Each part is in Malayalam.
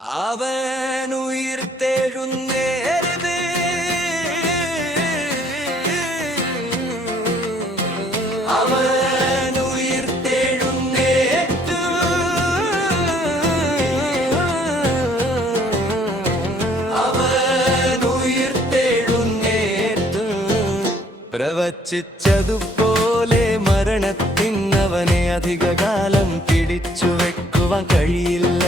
അവൻ ഉയിർത്തെഴുന്നേൽത് അവൻ ഉയിർത്തെഴുന്നേറ്റു അവൻ ഉയിർത്തെഴുന്നേറ്റു പ്രവചിച്ചതുപോലെ മരണത്തിനവനെ അധികകാലം പിടിച്ചു വെക്കുവാൻ കഴിയില്ല.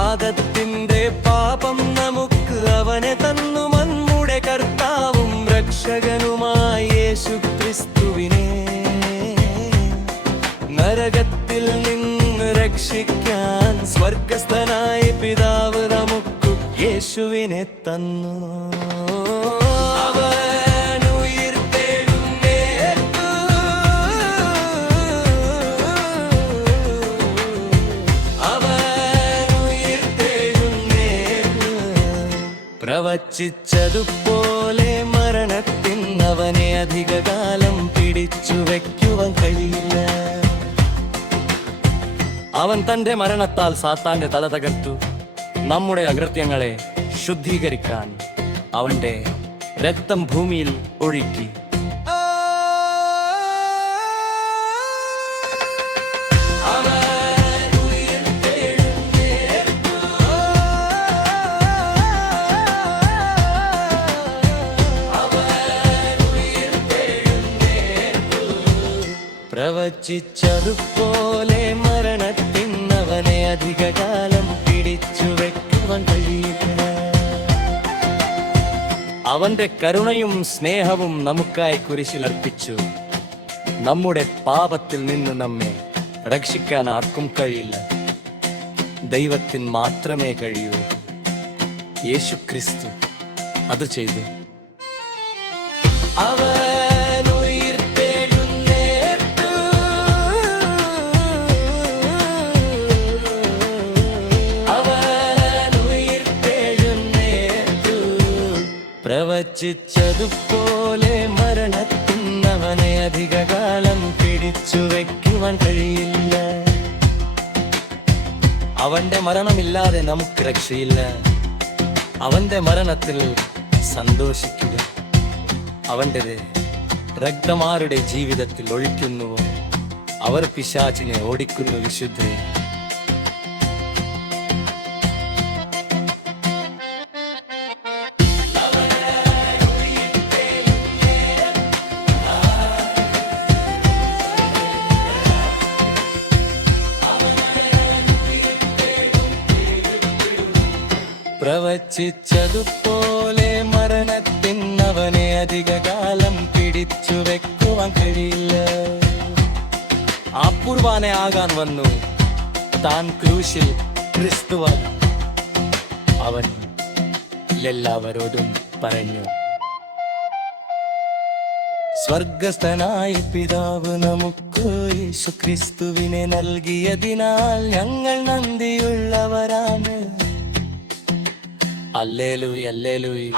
ആദത്തിന്റെ പാപം നമുക്ക് അവനെ തന്നു നമ്മുടെ കർത്താവും രക്ഷകനുമായ യേശു ക്രിസ്തുവിനെ നരകത്തിൽ നിന്ന് രക്ഷിക്കാൻ സ്വർഗസ്ഥനായ പിതാവ് നമുക്ക് യേശുവിനെ തന്നു. പ്രവചിച്ചതുപോലെ മരണത്തിനവനെ അധികകാലം പിടിച്ചു വയ്ക്കുവാൻ കഴിയില്ല. അവൻ തന്റെ മരണത്താൽ സാത്താന്റെ തല തകർത്തു. നമ്മുടെ അകൃത്യങ്ങളെ ശുദ്ധീകരിക്കാൻ അവന്റെ രക്തം ഭൂമിയിൽ ഒഴുക്കി. പ്രവചിച്ചതുപോലെ മരണത്തിനവനെ അധികകാലം പിടിച്ചു വെക്കുവാൻ കഴിയില്ല. അവന്റെ കരുണയും സ്നേഹവും നമുക്കായി കുരിശിലർപ്പിച്ചു. നമ്മുടെ പാപത്തിൽ നിന്ന് നമ്മെ രക്ഷിക്കാൻ ആർക്കും കഴിയില്ല. ദൈവത്തിന് മാത്രമേ കഴിയൂ. യേശു ക്രിസ്തു അത് ചെയ്തു. പ്രവചിച്ചതുപോലെ മരണത്തിനവനെ അധികകാലം പിടിച്ചു വെക്കുവാൻ കഴിയില്ല. അവന്റെ മരണമില്ലാതെ നമുക്ക് രക്ഷയില്ല. അവന്റെ മരണത്തിൽ സന്തോഷിക്കുക. അവന്റെ രക്തമാരുടെ ജീവിതത്തിൽ ഒഴിക്കുന്നുവോ അവർ പിശാചിനെ ഓടിക്കുന്നു. വിശുദ്ധരെ, പ്രവചിച്ചതുപോലെ മരണത്തിനവനെ അധികകാലം പിടിച്ചു വെക്കുവാൻ കഴിയില്ല. അപൂർവാനെ ആകാൻ വന്നു താൻ ക്രൂശിൽ ക്രിസ്തുവാൻ അവൻ എല്ലാവരോടും പറഞ്ഞു. സ്വർഗസ്ഥനായ പിതാവ് നമുക്ക് യേശു ക്രിസ്തുവിനെ നൽകിയതിനാൽ ഞങ്ങൾ നന്ദിയുള്ളവരാണ്. Hallelujah, hallelujah.